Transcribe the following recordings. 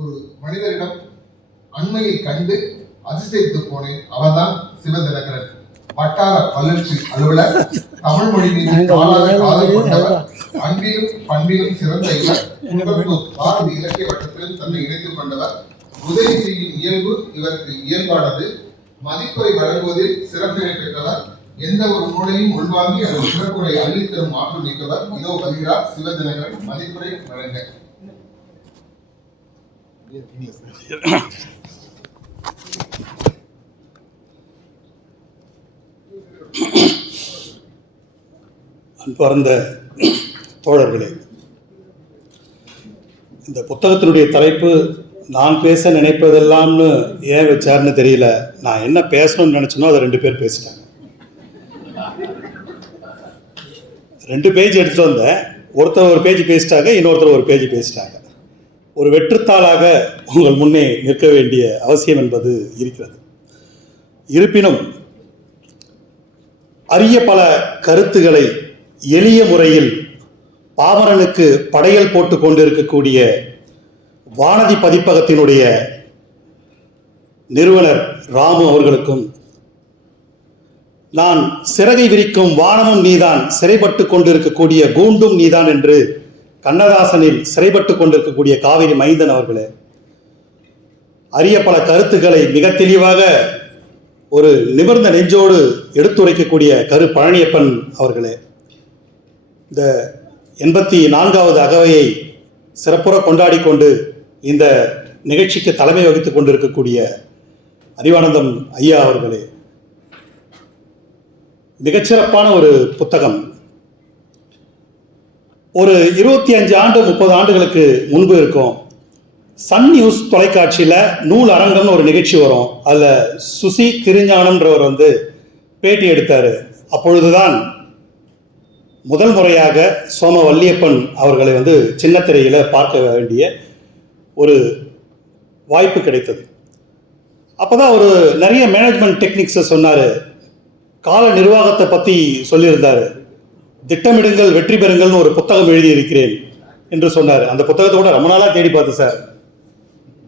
ஒரு மனிதரிடம் அண்மையை கண்டு அதிசயித்து போனேன். அவர்தான் சிவதினகரன். வட்டார வளர்ச்சி அலுவலர், தமிழ் மொழி மீது காதல் கொண்டவர், அன்பிலும் பண்பிலும் சிறந்த இவர், குன்றத்தூர் பாரதி இலக்கிய வட்டத்திலும் தன்னை இணைத்துக் கொண்டவர். உதவி செய்யும் இயல்பு இவருக்கு இயல்பானது. மதிப்புரை வழங்குவதில் சிறப்பினை பெற்றவர். எந்த ஒரு நூலையும் உள்வாங்கி அதன் சிறப்புரை அள்ளித்தரும் ஆற்றல் மிக்கவர். இதோ வருகிறார் சிவதினகரன் மதிப்புரை வழங்க. அன்பார்ந்த தோழர்களே, இந்த புத்தகத்தினுடைய தலைப்பு நான் பேச நினைப்பதெல்லாம்னு ஏன் வச்சார்னு தெரியல. நான் என்ன பேசணும்னு நினச்சனோ அதை 2 பேர் பேசிட்டாங்க. 2 பேஜ் எடுத்துகிட்டு வந்தேன். ஒருத்தர் ஒரு பேஜ் பேசிட்டாங்க, இன்னொருத்தர் ஒரு பேஜ் பேசிட்டாங்க. ஒரு வெற்றுத்தாளாக உங்கள் முன்னே நிற்க வேண்டிய அவசியம் என்பது இருக்கிறது. இருப்பினும் அரிய பல கருத்துக்களை எளிய முறையில் பாமரனுக்கு படையல் போட்டு கொண்டிருக்கக்கூடிய வானதி பதிப்பகத்தினுடைய நிறுவனர் ராமு அவர்களுக்கும், நான் சிறகை விரிக்கும் வானமும் நீதான், சிறைப்பட்டு கொண்டிருக்கக்கூடிய கூண்டும் நீதான் என்று கண்ணதாசனில் சிறைப்பட்டு கொண்டிருக்கக்கூடிய காவிரி மைந்தன் அவர்களே, அரிய பல கருத்துக்களை மிக தெளிவாக ஒரு நிமிர்ந்த நெஞ்சோடு எடுத்துரைக்கக்கூடிய கரு பழனியப்பன் அவர்களே, இந்த 84வது அகவையை சிறப்புற கொண்டாடி கொண்டு இந்த நிகழ்ச்சிக்கு தலைமை வகித்துக் கொண்டிருக்கக்கூடிய அறிவானந்தம் ஐயா அவர்களே, மிகச்சிறப்பான ஒரு புத்தகம். ஒரு 25 ஆண்டு 30 ஆண்டுகளுக்கு முன்பு இருக்கும். சன் நியூஸ் தொலைக்காட்சியில் நூல் அரங்கம்னு ஒரு நிகழ்ச்சி வரும். அதில் சுசி திருஞானம்ன்றவர் பேட்டி எடுத்தார். அப்பொழுதுதான் முதல் முறையாக சோம வல்லியப்பன் அவர்களை சின்னத்திரையில் பார்க்க வேண்டிய ஒரு வாய்ப்பு கிடைத்தது. அப்போ தான் ஒரு நிறைய மேனேஜ்மெண்ட் டெக்னிக்ஸை சொன்னார். கால நிர்வாகத்தை பற்றி சொல்லியிருந்தார். திட்டமிடுங்கள் வெற்றி பெறுங்கள்னு ஒரு புத்தகம் எழுதியிருக்கிறேன் என்று சொன்னார். அந்த புத்தகத்தை கூட ரொம்ப நாளாக தேடி பார்த்தேன் சார்,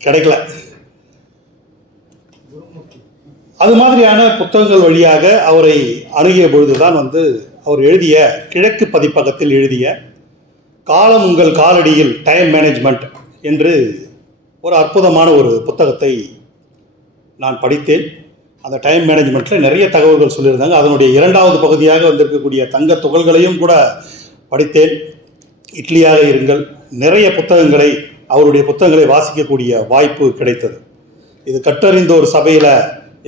கிடைக்கல. அது மாதிரியான புத்தகங்கள் வழியாக அவரை அணுகிய பொழுதுதான் அவர் எழுதிய கிழக்கு பதிப்பகத்தில் எழுதிய காலம் உங்கள் காலடியில் டைம் மேனேஜ்மெண்ட் என்று ஒரு அற்புதமான ஒரு புத்தகத்தை நான் படித்தேன். அந்த டைம் மேனேஜ்மெண்ட்டில் நிறைய தகவல்கள் சொல்லியிருந்தாங்க. அதனுடைய 2வது பகுதியாக வந்திருக்கக்கூடிய தங்க துகள்களையும் கூட படித்தேன். இட்லியாக இருங்கள், நிறைய புத்தகங்களை அவருடைய புத்தகங்களை வாசிக்கக்கூடிய வாய்ப்பு கிடைத்தது. இது கற்றறிந்த ஒரு சபையில்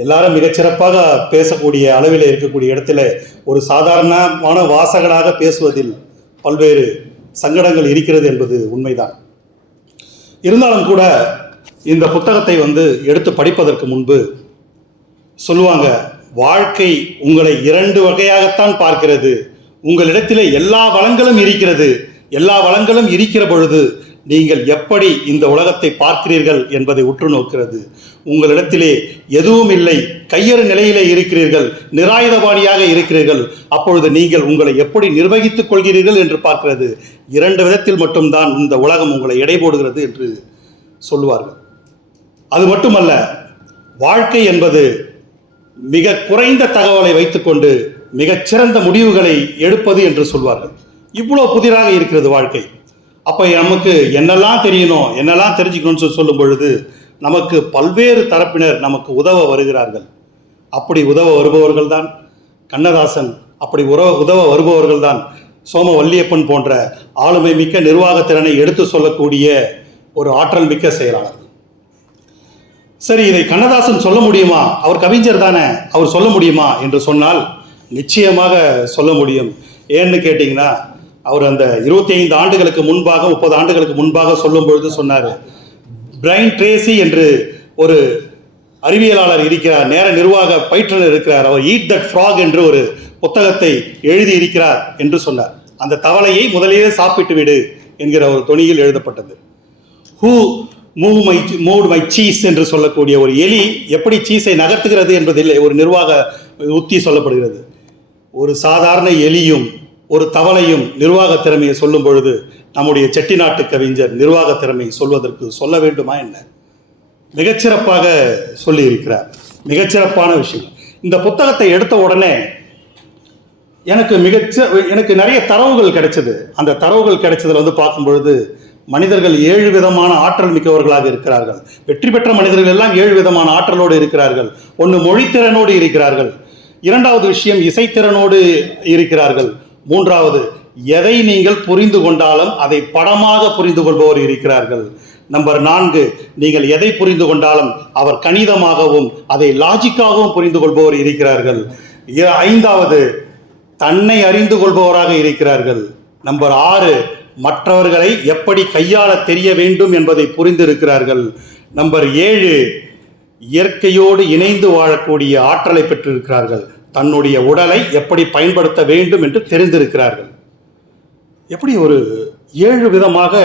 எல்லாரும் மிகச்சிறப்பாக பேசக்கூடிய அளவில் இருக்கக்கூடிய இடத்துல ஒரு சாதாரணமான வாசகனாக பேசுவதில் பல்வேறு சங்கடங்கள் இருக்கிறது என்பது உண்மைதான். இருந்தாலும் கூட இந்த புத்தகத்தை எடுத்து படிப்பதற்கு முன்பு சொல்லுவாங்க, வாழ்க்கை உங்களை 2 வகையாகத்தான் பார்க்கிறது. உங்களிடத்திலே எல்லா வளங்களும் இருக்கிறது. எல்லா வளங்களும் இருக்கிற பொழுது நீங்கள் எப்படி இந்த உலகத்தை பார்க்கிறீர்கள் என்பதை உற்று நோக்கிறது. உங்களிடத்திலே எதுவும் இல்லை, கையறு நிலையிலே இருக்கிறீர்கள், நிராயுதபாணியாக இருக்கிறீர்கள். அப்பொழுது நீங்கள் உங்களை எப்படி நிர்வகித்துக் கொள்கிறீர்கள் என்று பார்க்கிறது. 2 விதத்தில் மட்டும்தான் இந்த உலகம் உங்களை எடை போடுகிறது என்று சொல்லுவார்கள். அது மட்டுமல்ல, வாழ்க்கை என்பது மிக குறைந்த தகவலை வைத்துக்கொண்டு மிகச்சிறந்த முடிவுகளை எடுப்பது என்று சொல்வார்கள். இவ்வளோ புதிராக இருக்கிறது வாழ்க்கை. அப்போ நமக்கு என்னெல்லாம் தெரியணும், என்னெல்லாம் தெரிஞ்சுக்கணும்னு சொல்லும் பொழுது நமக்கு பல்வேறு தரப்பினர் நமக்கு உதவ வருகிறார்கள். அப்படி உதவ வருபவர்கள் தான் கண்ணதாசன். அப்படி உதவ வருபவர்கள் தான் சோம வல்லியப்பன் போன்ற ஆளுமை மிக்க நிர்வாகத்திறனை எடுத்து சொல்லக்கூடிய ஒரு ஆற்றல் மிக்க செயலாளர். சரி, இதை கண்ணதாசன் சொல்ல முடியுமா? அவர் கவிஞர் தானே, அவர் சொல்ல முடியுமா என்று சொன்னால் நிச்சயமாக சொல்ல முடியும். ஏன்னு கேட்டிங்கன்னா, அவர் அந்த 25 ஆண்டுகளுக்கு முன்பாக 30 ஆண்டுகளுக்கு முன்பாக சொல்லும் பொழுது சொன்னார், பிரைன் ட்ரேசி என்று ஒரு அறிவியலாளர் இருக்கிறார், நேர நிர்வாக பயிற்றுனர் இருக்கிறார், அவர் ஈட் தட் ஃப்ராக் என்று ஒரு புத்தகத்தை எழுதி இருக்கிறார் என்று சொன்னார். அந்த தவளையை முதலிலே சாப்பிட்டு விடு என்கிற ஒரு தொனியில் எழுதப்பட்டது. ஹூ மூவ் மை சீஸ் என்று சொல்லக்கூடிய ஒரு எலி எப்படி சீஸை நகர்த்துகிறது என்பதில் ஒரு நிர்வாக உத்தி சொல்லப்படுகிறது. ஒரு சாதாரண எலியும் ஒரு தவளையும் நிர்வாக திறமையை சொல்லும் பொழுது நம்முடைய செட்டிநாட்டு கவிஞர் நிர்வாக திறமை சொல்வதற்கு சொல்ல வேண்டுமா என்ன? மிகச்சிறப்பாக சொல்லியிருக்கிறார். மிகச்சிறப்பான விஷயம். இந்த புத்தகத்தை எடுத்த உடனே எனக்கு நிறைய தரவுகள் கிடைச்சது. அந்த தரவுகள் கிடைச்சதுல வந்து பார்க்கும் பொழுது மனிதர்கள் 7 விதமான ஆற்றல் மிக்கவர்களாக இருக்கிறார்கள். வெற்றி பெற்ற மனிதர்கள் எல்லாம் 7 விதமான ஆற்றலோடு இருக்கிறார்கள். ஒன்று மொழித்திறனோடு இருக்கிறார்கள், இரண்டாவது விஷயம் இசைத்திறனோடு இருக்கிறார்கள், மூன்றாவது எதை நீங்கள் புரிந்து கொண்டாலும் அதை படமாக புரிந்து கொள்பவர் இருக்கிறார்கள், நம்பர் 4 நீங்கள் எதை புரிந்து கொண்டாலும் அவர் கணிதமாகவும் அதை லாஜிக்காகவும் புரிந்து கொள்பவர் இருக்கிறார்கள், 5வது தன்னை அறிந்து கொள்பவராக இருக்கிறார்கள், நம்பர் 6 மற்றவர்களை எப்படி கையாள தெரிய வேண்டும் என்பதை புரிந்திருக்கிறார்கள், நம்பர் 7 இயற்கையோடு இணைந்து வாழக்கூடிய ஆற்றலை பெற்றிருக்கிறார்கள், தன்னுடைய உடலை எப்படி பயன்படுத்த வேண்டும் என்று தெரிந்திருக்கிறார்கள். எப்படி ஒரு 7 விதமாக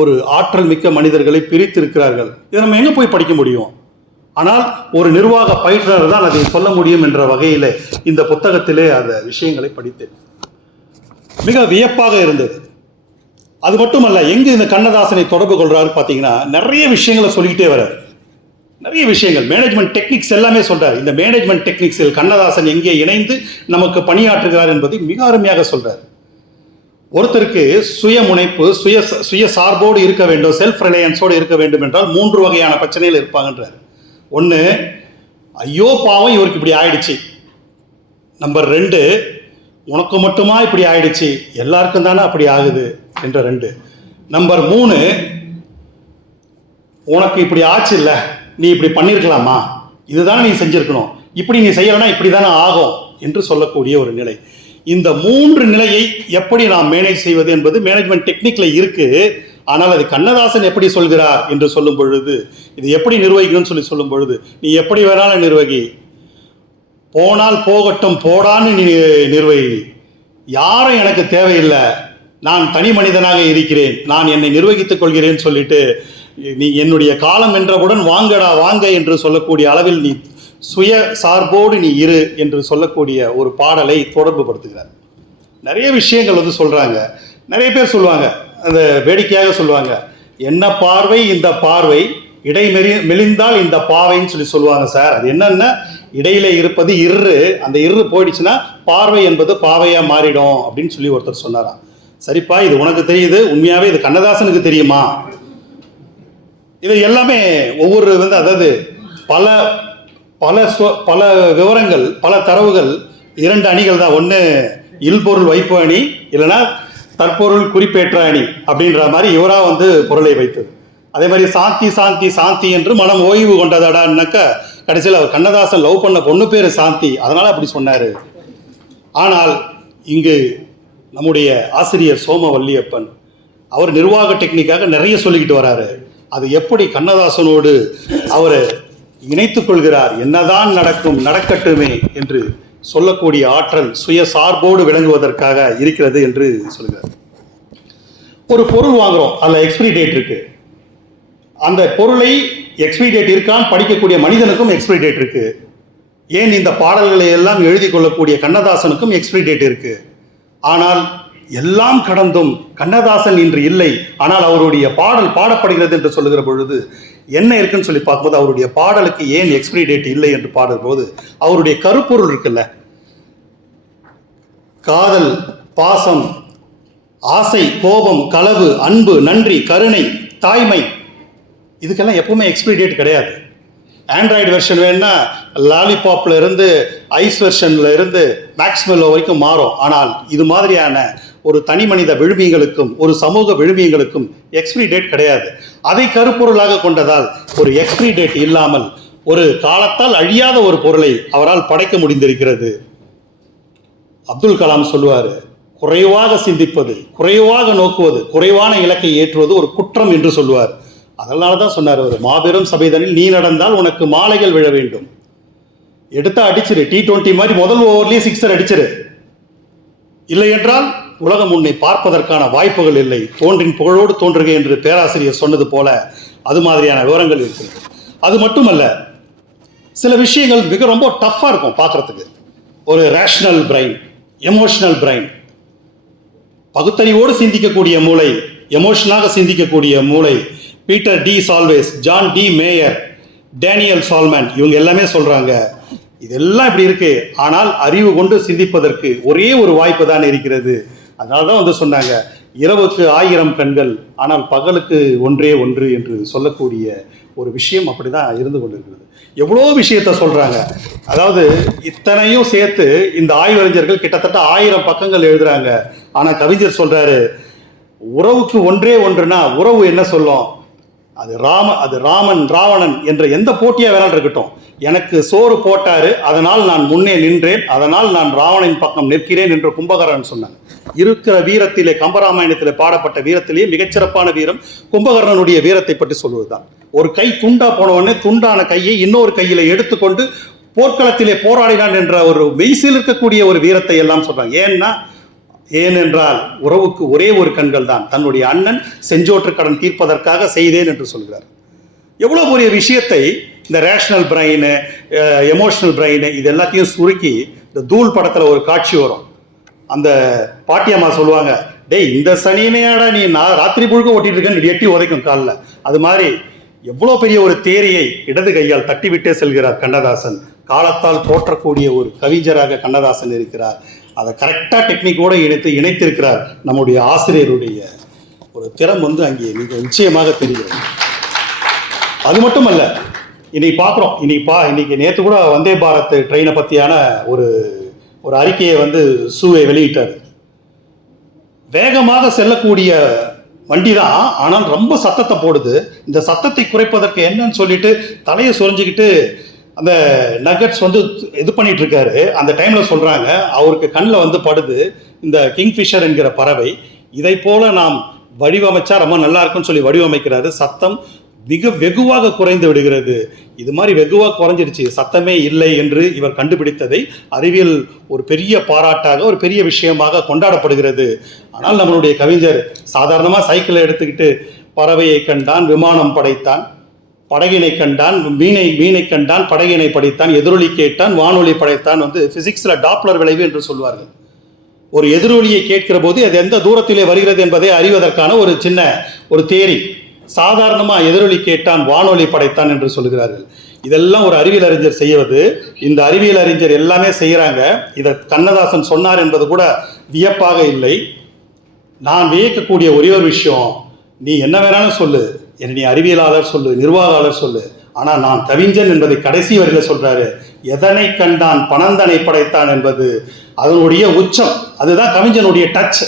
ஒரு ஆற்றல் மிக்க மனிதர்களை பிரித்திருக்கிறார்கள். இதை நம்ம எங்கே போய் படிக்க முடியும்? ஆனால் ஒரு நிர்வாக பயிற்றுனர் தான் அதை சொல்ல முடியும் என்ற வகையில் இந்த புத்தகத்திலே அந்த விஷயங்களை படித்தேன். மிக வியப்பாக இருந்தது. அது மட்டுமல்ல, எங்கு இந்த கண்ணதாசனை தொடர்பு கொள்றாரு பார்த்தீங்கன்னா நிறைய விஷயங்களை சொல்லிக்கிட்டே வர்றார். நிறைய விஷயங்கள் மேனேஜ்மெண்ட் டெக்னிக்ஸ் எல்லாமே சொல்றார். இந்த மேனேஜ்மெண்ட் டெக்னிக்ஸில் கண்ணதாசன் எங்கே இணைந்து நமக்கு பணியாற்றுகிறார் என்பதை மிக அருமையாக சொல்றார். ஒருத்தருக்கு சுய முனைப்பு, சுய சார்போடு இருக்க வேண்டும், செல்ஃப் ரிலையன்ஸோடு இருக்க வேண்டும் என்றால் 3 வகையான பிரச்சனைகள் இருப்பாங்கன்றார். 1 ஐயோ பாவம் இவருக்கு இப்படி ஆயிடுச்சு, நம்பர் 2 உனக்கு மட்டுமா இப்படி ஆயிடுச்சு, எல்லாருக்கும் தானே அப்படி ஆகுது என்ற 2, நம்பர் 3 உனக்கு இப்படி ஆச்சு இல்ல, நீ இப்படி பண்ணியிருக்கலாமா, இதுதானே நீ செஞ்சிருக்கணும், இப்படி நீ செய்யலைன்னா இப்படி தானே ஆகும் என்று சொல்லக்கூடிய ஒரு நிலை. இந்த 3 நிலையை எப்படி நாம் மேனேஜ் செய்வது என்பது மேனேஜ்மெண்ட் டெக்னிக்ல இருக்கு. ஆனால் அது கண்ணதாசன் எப்படி சொல்கிறார் என்று சொல்லும் பொழுது, இது எப்படி நிர்வகிக்கணும்னு சொல்லும் பொழுது, நீ எப்படி வேணாலும் நிர்வகி, போனால் போகட்டும் போடான்னு நீ நிர்வகி, யாரும் எனக்கு தேவையில்லை, நான் தனி மனிதனாக இருக்கிறேன், நான் என்னை நிர்வகித்துக் கொள்கிறேன் சொல்லிட்டு நீ என்னுடைய காலம் என்றவுடன் வாங்கடா வாங்க என்று சொல்லக்கூடிய அளவில் நீ சுய சார்போடு நீ இரு என்று சொல்லக்கூடிய ஒரு பாடலை தொடர்பு படுத்துகிறார். நிறைய விஷயங்கள் வந்து சொல்றாங்க. நிறைய பேர் சொல்லுவாங்க, அந்த வேடிக்கையாக சொல்லுவாங்க, என்ன பார்வை இந்த பார்வை, இடை மெலிந்தால் இந்த பாவைன்னு சொல்லுவாங்க சார். அது என்னன்னா இடையில இருப்பது இரு, அந்த இரு போயிடுச்சுன்னா பார்வை என்பது பாவையா மாறிடும் அப்படின்னு சொல்லி ஒருத்தர் சொன்னாராம். சரிப்பா, இது உனக்கு தெரியுது, உண்மையாவே இது கண்ணதாசனுக்கு தெரியுமா? இது எல்லாமே ஒவ்வொரு வந்து அதாவது பல பல பல விவரங்கள், பல தரவுகள் 2 அணிகள் தான். ஒன்று இல்பொருள் வைப்பு அணி, இல்லைன்னா தற்பொருள் குறிப்பேற்ற அணி அப்படின்ற மாதிரி இவரா வந்து பொருளை வைத்தது. அதே மாதிரி சாந்தி சாந்தி சாந்தி என்று மனம் ஓய்வு கொண்டதாடான்னாக்க கடைசியில் அவர் கண்ணதாசன் லவ் பண்ண பொண்ணு பேர் சாந்தி, அதனால அப்படி சொன்னாரு. ஆனால் இங்கு நம்முடைய ஆசிரியர் சோமவல்லியப்பன் அவர் நிர்வாக டெக்னிக்காக நிறைய சொல்லிக்கிட்டு வராரு. அது எப்படி கண்ணதாசனோடு அவர் இணைத்துக் கொள்கிறார், என்னதான் நடக்கும் நடக்கட்டுமே என்று சொல்லக்கூடிய ஆற்றல் சுய சார்போடு விளங்குவதற்காக இருக்கிறது என்று சொல்கிறார். ஒரு பொருள் வாங்குறோம், அதில் எக்ஸ்பிரி டேட் இருக்கு. அந்த பொருளை எக்ஸ்பிரி டேட் இருக்கான்னு படிக்கக்கூடிய மனிதனுக்கும் எக்ஸ்பிரி டேட் இருக்கு. ஏன் இந்த பாடல்களை எல்லாம் எழுதி கொள்ளக்கூடிய கண்ணதாசனுக்கும் எக்ஸ்பிரி டேட் இருக்கு. ஆனால் எல்லாம் கடந்தும் கண்ணதாசன் இன்று இல்லை, ஆனால் அவருடைய பாடல் பாடப்படுகிறது என்று சொல்லுகிற பொழுது என்ன இருக்குன்னு சொல்லி பார்க்கும்போது அவருடைய பாடலுக்கு ஏன் எக்ஸ்பிரி டேட் இல்லை என்று பாடும்போது அவருடைய கருப்பொருள் இருக்குல்ல, காதல், பாசம், ஆசை, கோபம், களவு, அன்பு, நன்றி, கருணை, தாய்மை, இதுக்கெல்லாம் எப்பவுமே எக்ஸ்பிரி டேட் கிடையாது. ஆண்ட்ராய்டு வெர்ஷன் வேணும்னா லாலிபாப்ல இருந்து ஐஸ் வெர்ஷன்ல இருந்து மேக்ஸ்மெல்லோ வரைக்கும் மாறும். ஆனால் இது மாதிரியான ஒரு தனி மனித விழுமியங்களுக்கும் ஒரு சமூக விழுமியங்களுக்கும் எக்ஸ்பிரி டேட் கிடையாது. அதை கருப்பொருளாக கொண்டதால் ஒரு எக்ஸ்பிரி டேட் இல்லாமல் ஒரு காலத்தால் அழியாத ஒரு பொருளை அவரால் படைக்க முடிந்திருக்கிறது. அப்துல் கலாம் சொல்லுவார், குறைவாக சிந்திப்பது, குறைவாக நோக்குவது, குறைவான இலக்கை ஏற்றுவது ஒரு குற்றம் என்று சொல்லுவார். அதனால தான் சொன்னார், ஒரு மாபெரும் சபைதனில் நீ நடந்தால் உனக்கு மாலைகள் விழ வேண்டும். எடுத்தா அடிச்சிரு, T20 மாதிரி முதல் ஓவர்லேயே 6 அடிச்சிரு, இல்லை என்றால் உலகம் உன்னை பார்ப்பதற்கான வாய்ப்புகள் இல்லை, தோன்றின் புகழோடு தோன்றுக என்று பேராசிரியர் சொன்னது போல அது மாதிரியான விவரங்கள் இருக்கு. அது மட்டுமல்ல, சில விஷயங்கள் ரொம்ப டஃப்பாக இருக்கும் பார்க்குறதுக்கு. ஒரு ரேஷ்னல் பிரைன், எமோஷனல் பிரைன், பகுத்தறிவோடு சிந்திக்கக்கூடிய மூளை, எமோஷனாக சிந்திக்கக்கூடிய மூளை, Peter D Salovey, John D Mayer, Daniel Salmon, இவங்க எல்லாமே சொல்றாங்க இதெல்லாம் இப்படி இருக்கு. ஆனால் அறிவு கொண்டு சிந்திப்பதற்கு ஒரே ஒரு வாய்ப்பு தான் இருக்கிறது. அதனால தான் வந்து சொன்னாங்க, இரவுக்கு 1000 கண்கள் ஆனால் பகலுக்கு ஒன்றே ஒன்று என்று சொல்லக்கூடிய ஒரு விஷயம் அப்படிதான் இருந்து கொண்டிருக்கிறது. எவ்வளோ விஷயத்த சொல்றாங்க. அதாவது இத்தனையும் சேர்த்து இந்த ஆய்வறிஞர்கள் கிட்டத்தட்ட 1000 பக்கங்கள் எழுதுறாங்க. ஆனா கவிஞர் சொல்றாரு, உறவுக்கு ஒன்றே ஒன்றுனா உறவு என்ன சொல்லும்? அது ராமன் ராவணன் என்ற எந்த போட்டியா வேணாலும் இருக்கட்டும், எனக்கு சோறு போட்டாரு, அதனால் நான் முன்னே நின்றேன், அதனால் நான் ராவணன் பக்கம் நிற்கிறேன் என்று கும்பகர்ணன் சொன்னாங்க. இருக்கிற வீரத்திலே, கம்பராமாயணத்திலே பாடப்பட்ட வீரத்திலேயே மிகச்சிறப்பான வீரம் கும்பகர்ணனுடைய வீரத்தை பற்றி சொல்வதுதான். ஒரு கை துண்டா போனவொடனே துண்டான கையை இன்னொரு கையில எடுத்துக்கொண்டு போர்க்களத்திலே போராடினான் என்ற ஒரு மெய்சில் இருக்கக்கூடிய ஒரு வீரத்தை எல்லாம் சொல்றாங்க. ஏனென்றால் உறவுக்கு ஒரே ஒரு கண்கள் தான். தன்னுடைய அண்ணன் செஞ்சோற்று கடன் தீர்ப்பதற்காக செய்தேன் என்று சொல்கிறார். எவ்வளோ பெரிய விஷயத்தை இந்த ரேஷனல் பிரெயின், எமோஷனல் பிரெயின் இது எல்லாத்தையும் சுருக்கி இந்த தூள் படத்தில் ஒரு காட்சி வரும். அந்த பாட்டியம்மா சொல்லுவாங்க, டேய் இந்த சனிமையாடா நீ ராத்திரி முழுக்க ஓட்டிட்டு இருக்கேன்னு எட்டி உதைக்கும் காலில். அது மாதிரி எவ்வளோ பெரிய ஒரு தேரியை இடது கையால் தட்டிவிட்டே செல்கிறார் கண்ணதாசன். காலத்தால் போற்றக்கூடிய ஒரு கவிஞராக கண்ணதாசன் இருக்கிறார். அதை கரெக்டாக டெக்னிக்கோடு இணைத்திருக்கிறார். நம்முடைய ஆசிரியருடைய ஒரு திறம் வந்து அங்கே மிக நிச்சயமாக தெரிகிறது. அது மட்டும் அல்ல, இன்னைக்கு பார்க்குறோம், இன்னைக்கு நேற்று கூட வந்தே பாரத் ட்ரெயினை பற்றியான ஒரு அறிக்கையை வந்து சூவை வெளியிட்டார். வேகமாக செல்லக்கூடிய வண்டி தான், ஆனால் ரொம்ப சத்தத்தை போடுது. இந்த சத்தத்தை குறைப்பதற்கு என்னன்னு சொல்லிட்டு தலையை சொரிஞ்சுக்கிட்டு அந்த நகட்ஸ் வந்து இது பண்ணிட்டு இருக்காரு. அந்த டைம்ல சொல்றாங்க, அவருக்கு கண்ணில் வந்து படுது இந்த கிங்ஃபிஷர் என்கிற பறவை. இதை போல நாம் வடிவமைச்சா ரொம்ப நல்லா இருக்குன்னு சொல்லி வடிவமைக்கிறாரு. சத்தம் மிக வெகுவாக குறைந்து விடுகிறது. இது மாதிரி வெகுவாக குறைஞ்சிருச்சு, சத்தமே இல்லை என்று இவர் கண்டுபிடித்ததை அறிவியல் ஒரு பெரிய பாராட்டாக, ஒரு பெரிய விஷயமாக கொண்டாடப்படுகிறது. ஆனால் நம்மளுடைய கவிஞர் சாதாரணமாக சைக்கிளை எடுத்துக்கிட்டு பறவையை கண்டான், விமானம் படைத்தான், படகினை கண்டான், மீனை கண்டான், படகினை படைத்தான், எதிரொலி கேட்டான், வானொலி படைத்தான் வந்து பிசிக்ஸில் டாப்ளர் விளைவு என்று சொல்வார்கள். ஒரு எதிரொலியை கேட்கிற போது அது எந்த தூரத்திலே வருகிறது என்பதை அறிவதற்கான ஒரு சின்ன ஒரு தேரி. சாதாரணமாக எதிரொலி கேட்டான், வானொலி படைத்தான் என்று சொல்கிறார்கள். இதெல்லாம் ஒரு அறிவியல் அறிஞர் செய்வது. இந்த அறிவியல் அறிஞர் எல்லாமே செய்கிறாங்க. இதை கண்ணதாசன் சொன்னார் என்பது கூட வியப்பாக இல்லை. நான் வியக்கக்கூடிய ஒரே ஒரு விஷயம், நீ என்ன வேணாலும் சொல்லு, நீ அறிவியலாளர் சொல்லு, நிர்வாகாளர் சொல்லு, ஆனால் நான் கவிஞன் என்பதை கடைசி வரையில் சொல்றாரு. எதனை கண்டான் பணந்தனை படைத்தான் என்பது அதனுடைய உச்சம். அதுதான் கவிஞனுடைய டச்.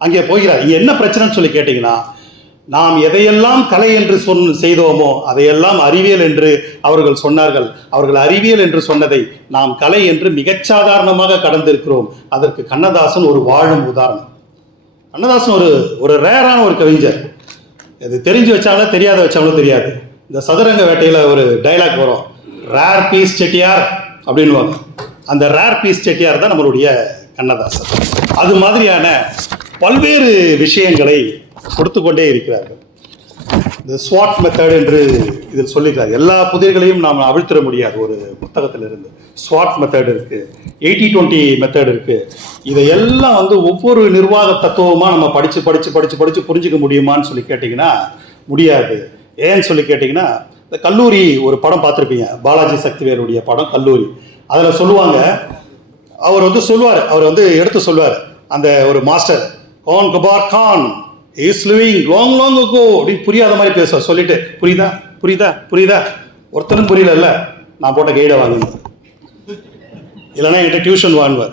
அங்கே போகிறார். இங்கே என்ன பிரச்சனைன்னு சொல்லி கேட்டிங்கன்னா, நாம் எதையெல்லாம் கலை என்று செய்தோமோ அதையெல்லாம் அறிவியல் என்று அவர்கள் சொன்னார்கள். அவர்கள் அறிவியல் என்று சொன்னதை நாம் கலை என்று மிகச்சாதாரணமாக கடந்திருக்கிறோம். அதற்கு கண்ணதாசன் ஒரு வாழும் உதாரணம். கண்ணதாசன் ஒரு ரேரான ஒரு கவிஞர். அது தெரிஞ்சு வச்சாலும் தெரியாத வச்சாலும் தெரியாது. இந்த சதுரங்க வேட்டையில் ஒரு டைலாக் வரும், ரேர் பீஸ் செட்டியார் அப்படின்வாங்க. அந்த ரேர் பீஸ் செட்டியார் தான் நம்மளுடைய கண்ணதாசன். அது மாதிரியான பல்வேறு விஷயங்களை கொடுத்து கொண்டே இருக்கிறார்கள். இந்த ஸ்வாட் மெத்தட் என்று இதில் சொல்லியிருக்காரு. எல்லா புதிர்களையும் நாம் அவிழ்த்திட முடியாது. ஒரு புத்தகத்திலிருந்து ஸ்வாட் மெத்தட் இருக்கு, 80-20 மெத்தட் இருக்கு. இதையெல்லாம் வந்து ஒவ்வொரு நிர்வாக தத்துவமாக நம்ம படித்து புரிஞ்சிக்க முடியுமான்னு சொல்லி கேட்டிங்கன்னா முடியாது. ஏன்னு சொல்லி கேட்டிங்கன்னா, இந்த கல்லூரி ஒரு படம் பார்த்துருப்பீங்க, பாலாஜி சக்திவேலுடைய படம் கல்லூரி. அதில் சொல்லுவாங்க, அவர் வந்து எடுத்து சொல்லுவார், அந்த ஒரு master Khan Kabar Khan is living long long ago அப்படின்னு புரியாத மாதிரி பேசுவார். சொல்லிட்டு புரியுதா ஒருத்தனும் புரியல, நான் போட்ட கைடை வாங்கணும், இல்லைன்னா என்கிட்ட டியூஷன் வாங்குவார்.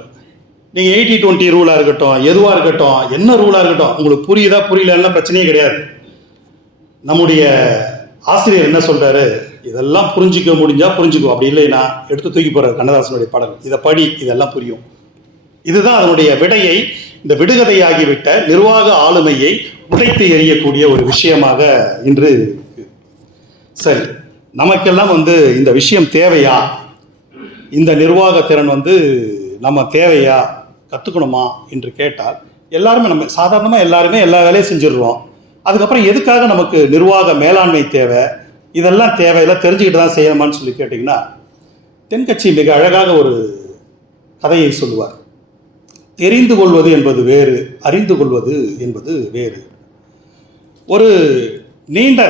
நீங்கள் 80-20 ரூலாக இருக்கட்டும், எதுவாக இருக்கட்டும், என்ன ரூலாக இருக்கட்டும், உங்களுக்கு புரியலன்னா பிரச்சனையே கிடையாது. நம்முடைய ஆசிரியர் என்ன சொல்றாரு, இதெல்லாம் புரிஞ்சிக்க முடிஞ்சா புரிஞ்சுக்கோ, அப்படி இல்லைன்னா எடுத்து தூக்கி போறாரு கண்ணதாசனுடைய பாடல். இதை படி, இதெல்லாம் புரியும். இதுதான் அதனுடைய விடையை, இந்த விடுகதையாகிவிட்ட நிர்வாக ஆளுமையை உடைத்து எறியக்கூடிய ஒரு விஷயமாக இன்று. சரி, நமக்கெல்லாம் வந்து இந்த விஷயம் தேவையா? இந்த நிர்வாக திறன் வந்து நம்ம தேவையா, கற்றுக்கணுமா என்று கேட்டால், நம்ம சாதாரணமாக எல்லாருமே எல்லா வேலையும் செஞ்சிடுறோம். அதுக்கப்புறம் எதுக்காக நமக்கு நிர்வாக மேலாண்மை தேவை, இதெல்லாம் தேவையெல்லாம் தெரிஞ்சுக்கிட்டு தான் செய்யணுமான்னு சொல்லி கேட்டிங்கன்னா, தென்கட்சி மிக அழகாக ஒரு கதையை சொல்லுவார். தெரிந்து கொள்வது என்பது வேறு, அறிந்து கொள்வது என்பது வேறு. ஒரு நீண்ட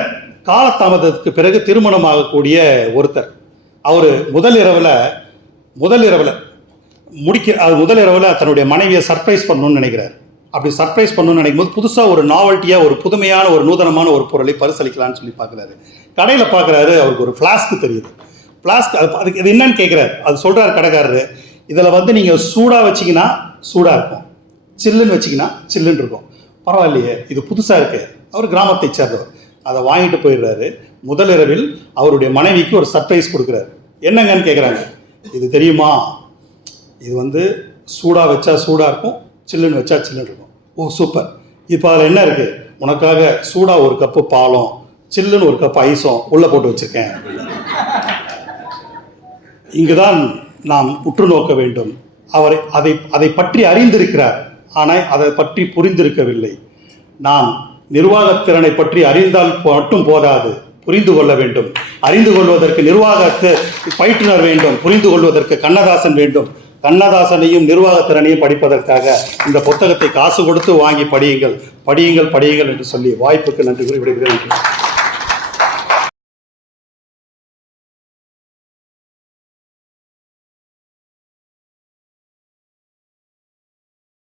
காலதாமதத்துக்கு பிறகு திருமணமாகக்கூடிய ஒருத்தர், அவர் முதல் இரவில் தன்னுடைய மனைவியை சர்ப்ரைஸ் பண்ணணும்னு நினைக்கிறார். அப்படி சர்ப்ரைஸ் பண்ணணும்னு நினைக்கும் போது புதுசாக ஒரு நாவல்ட்டியாக, ஒரு புதுமையான, ஒரு நூதனமான ஒரு பொருளை பரிசளிக்கலான்னு சொல்லி பார்க்குறாரு. கடையில் பார்க்குறாரு, அவருக்கு ஒரு ஃப்ளாஸ்க்கு தெரியுது. ஃப்ளாஸ்க் அதுக்கு இது என்னன்னு கேட்குறாரு. அது சொல்கிறார் கடைக்காரரு, இதில் வந்து நீங்கள் சூடாக வச்சிங்கன்னா சூடாக இருக்கும், சில்லுன்னு வச்சிங்கன்னா சில்லுன்னு இருக்கும். பரவாயில்லையே, இது புதுசாக இருக்குது. அவர் கிராமத்தை சேர்ந்தவர். அதை வாங்கிட்டு போயிடுறாரு. முதல் இரவில் அவருடைய மனைவிக்கு ஒரு சர்ப்ரைஸ் கொடுக்குறாரு. என்னங்கன்னு கேட்குறாங்க. இது தெரியுமா, இது வந்து சூடாக வச்சா சூடாக இருக்கும், சில்லுன்னு வச்சா சில்லுன்னு இருக்கும். ஓ சூப்பர், இப்போ அதில் என்ன இருக்குது, உனக்காக சூடாக ஒரு கப்பு பாலும் சில்லுன்னு ஒரு கப்பு ஐஸும் உள்ளே போட்டு வச்சுருக்கேன். இங்குதான் நாம் உற்று நோக்க வேண்டும். அவர் அதை பற்றி அறிந்திருக்கிறார், ஆனால் அதை பற்றி புரிந்திருக்கவில்லை. நாம் நிர்வாகத்திறனை பற்றி அறிந்தால் மட்டும் போதாது, புரிந்து கொள்ள வேண்டும். அறிந்து கொள்வதற்கு நிர்வாகத்து பயிற்றுனர் வேண்டும், புரிந்து கொள்வதற்கு கண்ணதாசன் வேண்டும். கண்ணதாசனையும் நிர்வாகத்திறனையும் படிப்பதற்காக இந்த புத்தகத்தை காசு கொடுத்து வாங்கி படியுங்கள், படியுங்கள், படியுங்கள் என்று சொல்லி வாய்ப்புக்கு நன்றி கூறி விடுகிறேன்.